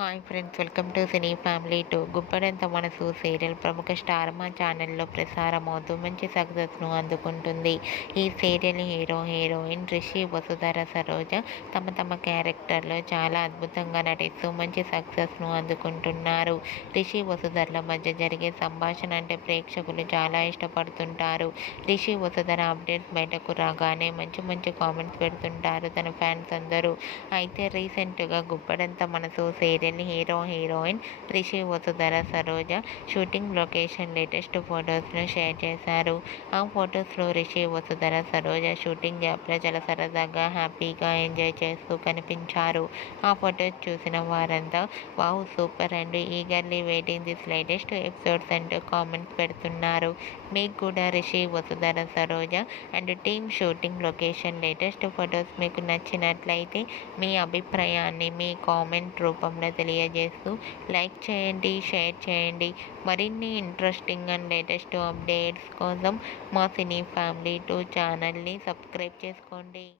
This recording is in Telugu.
Hi friends, welcome to cine family two. Guppedantha Manasu serial ప్రముఖ స్టార్ మా ఛానల్లో ప్రసారమవుతూ మంచి సక్సెస్ను అందుకుంటుంది. ఈ serial hero heroine Rishi, Vasudhara, Saroja తమ క్యారెక్టర్లో చాలా అద్భుతంగా నటిస్తూ మంచి సక్సెస్ను అందుకుంటున్నారు. రిషి వసుధరల మధ్య జరిగే సంభాషణ అంటే ప్రేక్షకులు చాలా ఇష్టపడుతుంటారు. రిషి వసుధర అప్డేట్స్ బయటకు రాగానే మంచి కామెంట్స్ పెడుతుంటారు తన ఫ్యాన్స్ అందరూ. అయితే రీసెంట్గా Guppedantha Manasu serial hero heroine Rishi, Vasudhara, Saroja shooting location latest ఫొటోస్ను షేర్ చేశారు. ఆ ఫొటోస్లో రిషి, వసుధర, సరోజ షూటింగ్ గ్యాప్లో చాలా సరదాగా హ్యాపీగా ఎంజాయ్ చేస్తూ కనిపించారు. ఆ ఫొటోస్ చూసిన వారంతా wow super and eagerly waiting this latest episodes అంటూ కామెంట్స్ పెడుతున్నారు. మీకు కూడా Rishi, Vasudhara, Saroja and team shooting location latest photos మీకు నచ్చినట్లయితే మీ అభిప్రాయాన్ని మీ కామెంట్ రూపంలో తెలియజేస్తూ లైక్ చేయండి, షేర్ చేయండి. మరిన్ని ఇంట్రెస్టింగ్ అండ్ లేటెస్ట్ అప్డేట్స్ కోసం మా సినీ ఫ్యామిలీ టూ ఛానల్ని సబ్స్క్రైబ్ చేసుకోండి.